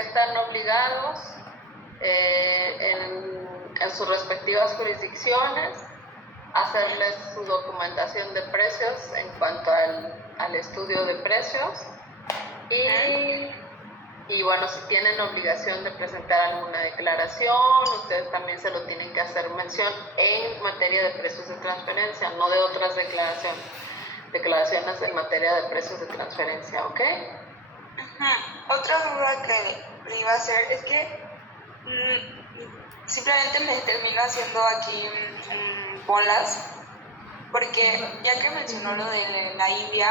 están obligados en sus respectivas jurisdicciones a hacerles su documentación de precios en cuanto al estudio de precios y bueno, si tienen obligación de presentar alguna declaración, ustedes también se lo tienen que hacer mención en materia de precios de transferencia, no de otras declaraciones en materia de precios de transferencia, ¿ok? Otra duda que le iba a hacer es que simplemente me termino haciendo aquí bolas, porque ya que mencionó lo de la India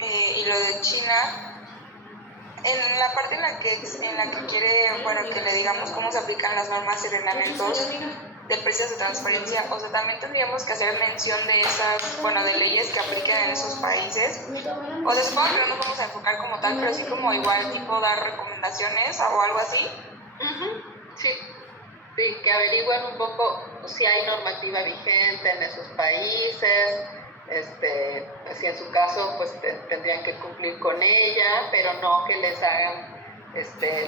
y lo de China, en la parte en la que quiere, bueno, que le digamos cómo se aplican las normas y reglamentos de precios de transferencia, o sea, también tendríamos que hacer mención de esas, bueno, de leyes que apliquen en esos países. O sea, supongo que no nos vamos a enfocar como tal, pero sí como igual tipo dar recomendaciones o algo así. Sí, que averigüen un poco si hay normativa vigente en esos países, si en su caso pues tendrían que cumplir con ella, pero no que les hagan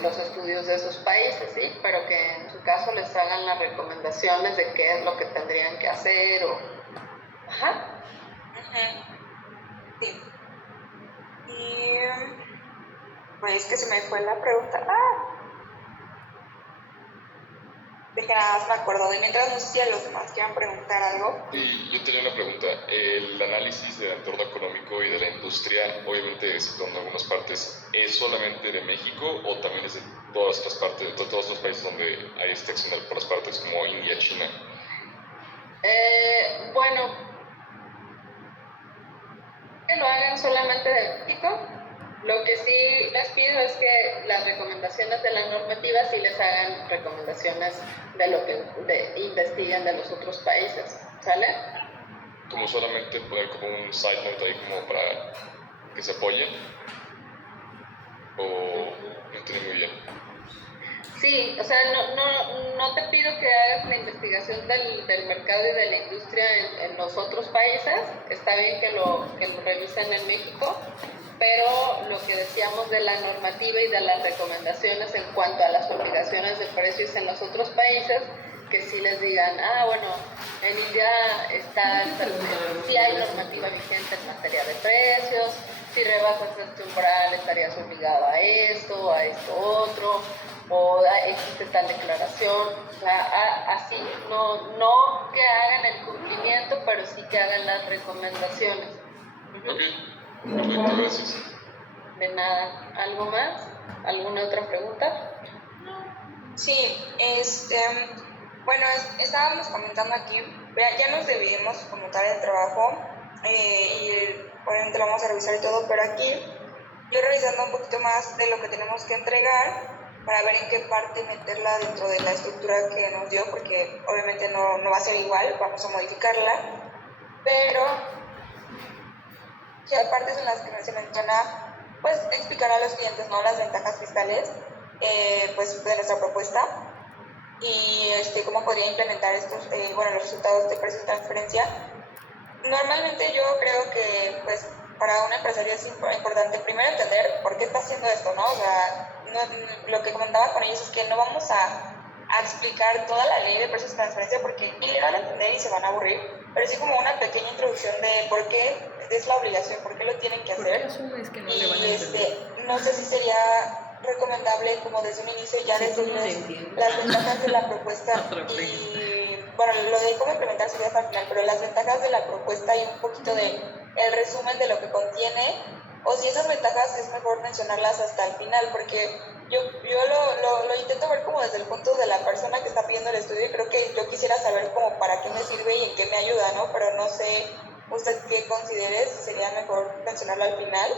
los estudios de esos países, ¿sí? Pero que en su caso les hagan las recomendaciones de qué es lo que tendrían que hacer Sí. Y pues que se me fue la pregunta. Deje nada más me acuerdo de mientras no sé si a los demás quieran preguntar algo. Sí, yo tenía una pregunta. El análisis del entorno económico y de la industria, obviamente citando algunas partes, ¿es solamente de México o también es de todas las partes, de todos los países donde hay acción por las partes como India, China? Bueno, que lo hagan solamente de México. Lo que sí les pido es que las recomendaciones de la normativa sí les hagan recomendaciones de lo que investiguen de los otros países, ¿sale? Como solamente poner como un side note ahí como para que se apoyen, o no entiendo muy bien. Sí, o sea, no te pido que hagas la investigación del mercado y de la industria en los otros países, está bien que lo revisen en México, pero lo que decíamos de la normativa y de las recomendaciones en cuanto a las obligaciones de precios en los otros países, que sí les digan, bueno, en India sí hay normativa vigente en materia de precios, si rebasas este umbral estarías obligado a esto otro, o existe tal declaración, o sea, así, no que hagan el cumplimiento, pero sí que hagan las recomendaciones. Ok, perfecto, gracias. De nada. ¿Algo más? ¿Alguna otra pregunta? Sí, bueno, estábamos comentando aquí, ya nos dividimos como tal el trabajo y obviamente lo vamos a revisar y todo, pero aquí yo revisando un poquito más de lo que tenemos que entregar para ver en qué parte meterla dentro de la estructura que nos dio, porque obviamente no va a ser igual, vamos a modificarla, pero sí hay partes en las que se menciona, pues explicar a los clientes, ¿no?, las ventajas fiscales pues de nuestra propuesta y cómo podría implementar estos, los resultados de precios de transferencia. Normalmente yo creo que pues para un empresario es importante primero entender por qué está haciendo esto, ¿no? O sea, lo que comentaba con ellos es que no vamos a explicar toda la ley de precios de transferencia porque ni le van a entender y se van a aburrir, pero sí como una pequeña introducción de por qué es la obligación, por qué lo tienen que hacer. Y no sé si sería recomendable como desde un inicio ya decirles las ventajas de la propuesta y bueno, lo de cómo implementar sería hasta el final, pero las ventajas de la propuesta y un poquito de el resumen de lo que contiene, o si esas ventajas es mejor mencionarlas hasta el final, porque yo lo intento ver como desde el punto de la persona que está pidiendo el estudio y creo que yo quisiera saber como para qué me sirve y en qué me ayuda, ¿no? Pero no sé usted qué considere, si sería mejor mencionarlo al final.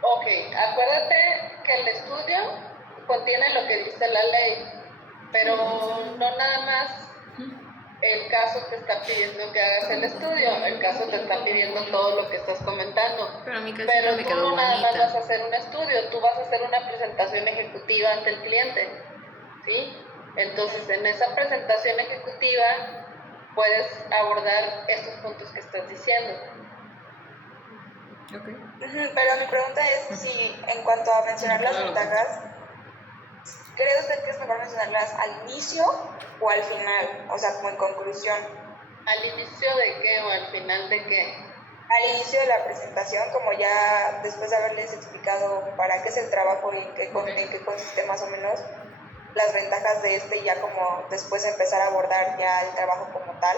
Ok, acuérdate que el estudio contiene lo que dice la ley, pero no nada más el caso te está pidiendo que hagas el estudio, el caso te está pidiendo todo lo que estás comentando. Pero a mí casi pero no me tú quedó no nada bonita. más vas a hacer un estudio, tú vas a hacer una presentación ejecutiva ante el cliente, ¿sí? Entonces, en esa presentación ejecutiva puedes abordar estos puntos que estás diciendo. Okay. Pero mi pregunta es si en cuanto a mencionar las ventajas, ¿cree usted que es mejor mencionarlas al inicio o al final? O sea, como en conclusión. ¿Al inicio de qué o al final de qué? Al inicio de la presentación, como ya después de haberles explicado para qué es el trabajo y en qué consiste más o menos las ventajas de y ya como después empezar a abordar ya el trabajo como tal.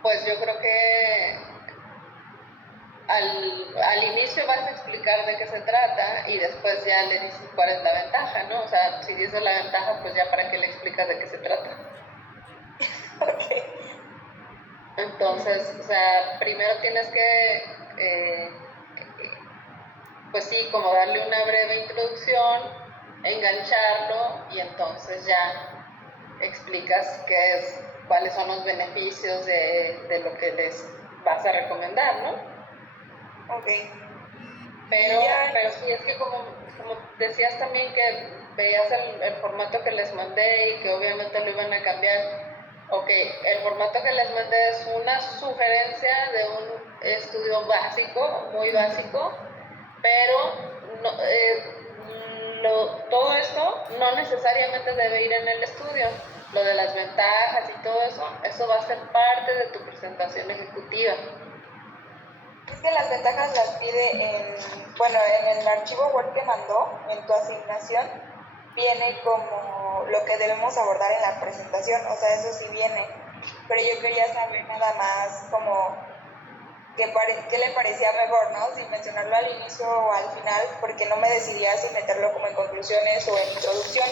Pues yo creo que al inicio vas a explicar de qué se trata y después ya le dices cuál es la ventaja, ¿no? O sea, si dices la ventaja, pues ya para qué le explicas de qué se trata. Ok. Entonces, o sea, primero tienes que, pues sí, como darle una breve introducción, engancharlo y entonces ya explicas cuáles son los beneficios de lo que les vas a recomendar, ¿no? Ok. Pero sí, es que como decías también que veías el formato que les mandé y que obviamente lo iban a cambiar. Ok, el formato que les mandé es una sugerencia de un estudio básico, muy básico, pero todo esto no necesariamente debe ir en el estudio. Lo de las ventajas y todo eso va a ser parte de tu presentación ejecutiva. Es que las ventajas las pide en el archivo Word que mandó, en tu asignación, viene como lo que debemos abordar en la presentación, o sea, eso sí viene, pero yo quería saber nada más como qué le parecía mejor, ¿no? Si mencionarlo al inicio o al final, porque no me decidía si meterlo como en conclusiones o en introducción,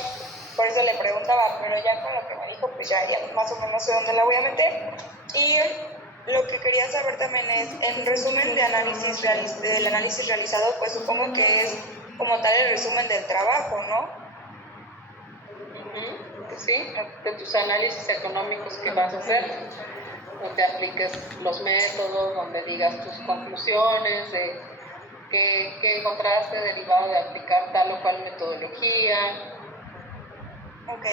por eso le preguntaba, pero ya con lo que me dijo, pues ya más o menos sé dónde la voy a meter. Y lo que quería saber también es, en resumen del análisis realizado, pues supongo que es como tal el resumen del trabajo, ¿no? Sí, de tus análisis económicos que vas a hacer, donde apliques los métodos, donde digas tus conclusiones, de qué encontraste derivado de aplicar tal o cual metodología. Ok.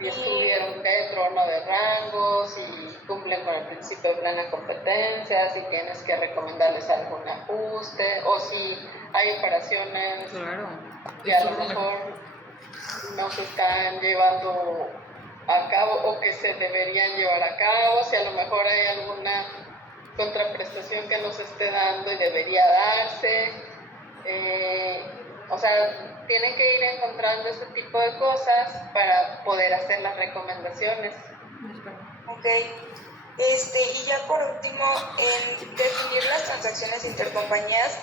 Y estuvieron dentro o no de rangos, y cumplen con el principio de plena competencia, si tienes que recomendarles algún ajuste, o si hay operaciones que a lo mejor no se están llevando a cabo o que se deberían llevar a cabo, si a lo mejor hay alguna contraprestación que no se esté dando y debería darse. O sea, tienen que ir encontrando ese tipo de cosas para poder hacer las recomendaciones. Ok. Y ya por último, en definir las transacciones intercompañías,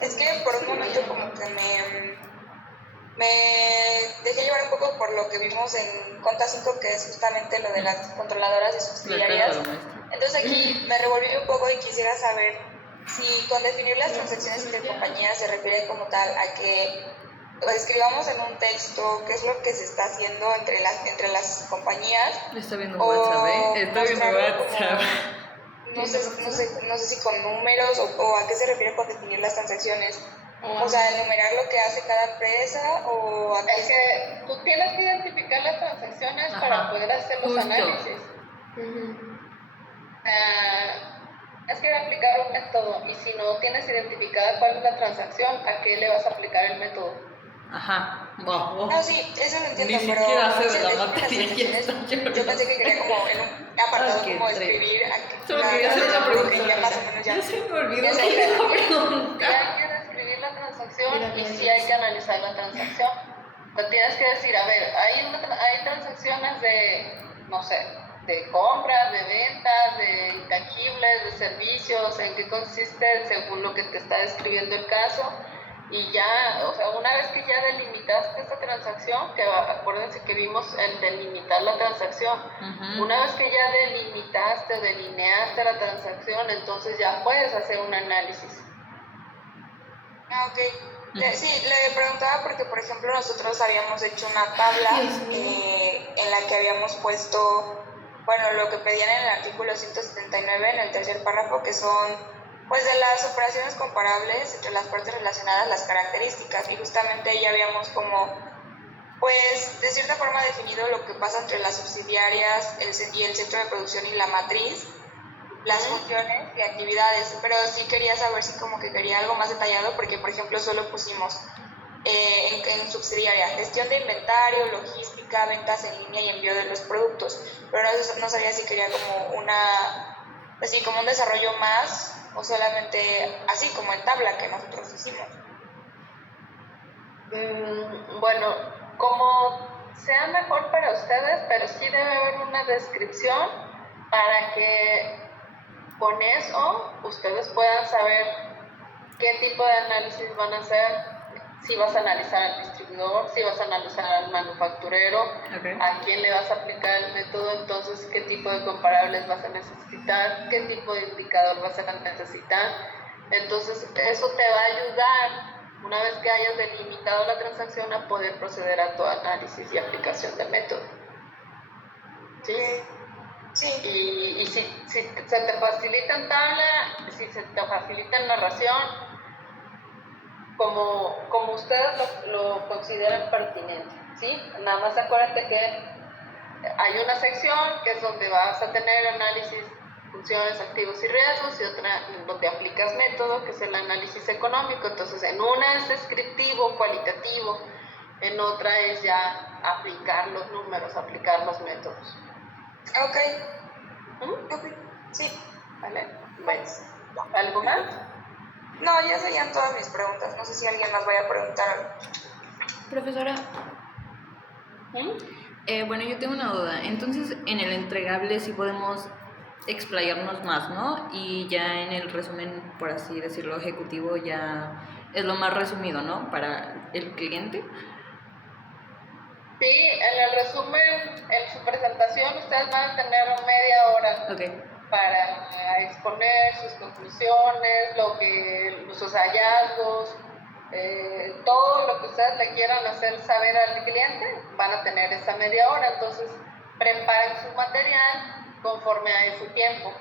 es que por un momento como que me dejé llevar un poco por lo que vimos en Conta 5, que es justamente lo de las controladoras y subsidiarias. Entonces aquí me revolví un poco y quisiera saber si con definir las transacciones intercompañías se refiere como tal a que escribamos en un texto qué es lo que se está haciendo entre las compañías. Está viendo WhatsApp, Está viendo WhatsApp. No sé si con números o a qué se refiere con definir las transacciones. O sea, enumerar lo que hace cada empresa o... Es que tú tienes que identificar las transacciones para poder hacer los análisis. Es que aplicar un método, y si no tienes identificada cuál es la transacción, ¿a qué le vas a aplicar el método? No, sí, eso lo entiendo, Ni pero siquiera sé de la materia. yo pensé que quería como en un apartado como escribir solo quería hacer una pregunta. Ya más o menos ya se me olvidó que iba a preguntar. Hay que describir la transacción y sí hay que analizar la transacción. Entonces tienes que decir, a ver, hay transacciones de, no sé, de compras, de ventas, de intangibles, de servicios, en qué consiste según lo que te está describiendo el caso. Y ya, o sea, una vez que ya delimitaste esta transacción, que acuérdense que vimos el delimitar la transacción, una vez que ya delimitaste o delineaste la transacción, entonces ya puedes hacer un análisis. Ok. Sí, le preguntaba porque, por ejemplo, nosotros habíamos hecho una tabla en la que habíamos puesto, bueno, lo que pedían en el artículo 179, en el tercer párrafo, que son pues de las operaciones comparables entre las partes relacionadas, las características, y justamente ya habíamos como, pues de cierta forma definido lo que pasa entre las subsidiarias y el centro de producción y la matriz, las funciones y actividades, pero sí quería saber si como que quería algo más detallado, porque por ejemplo solo pusimos en subsidiaria, gestión de inventario, logística, ventas en línea y envío de los productos. Pero no sabía si quería como así como un desarrollo más o solamente así como en tabla que nosotros hicimos. Bueno, como sea mejor para ustedes, pero sí debe haber una descripción para que con eso ustedes puedan saber qué tipo de análisis van a hacer, si vas a analizar al distribuidor, si vas a analizar al manufacturero, a quién le vas a aplicar el método, entonces qué tipo de comparables vas a necesitar, qué tipo de indicador vas a necesitar. Entonces eso te va a ayudar, una vez que hayas delimitado la transacción, a poder proceder a tu análisis y aplicación del método. ¿Sí? Sí. Y si se te facilita en tabla, si se te facilita en narración, como ustedes lo consideren pertinente, ¿sí? Nada más acuérdate que hay una sección que es donde vas a tener análisis, funciones, activos y riesgos, y otra donde aplicas método, que es el análisis económico. Entonces, en una es descriptivo, cualitativo, en otra es ya aplicar los números, aplicar los métodos. Ok. Sí. ¿Vale? Pues, ¿algo más? No, ya serían todas mis preguntas. No sé si alguien más vaya a preguntar algo. Profesora, bueno, yo tengo una duda. Entonces, en el entregable sí podemos explayarnos más, ¿no? Y ya en el resumen, por así decirlo, ejecutivo, ya es lo más resumido, ¿no? Para el cliente. Sí, en el resumen, en su presentación, ustedes van a tener media hora para exponer sus conclusiones, sus hallazgos, todo lo que ustedes le quieran hacer saber al cliente, van a tener esa media hora. Entonces, preparen su material conforme a ese tiempo.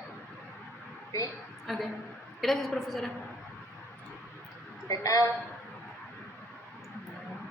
¿Sí? Ok. Gracias, profesora. De nada.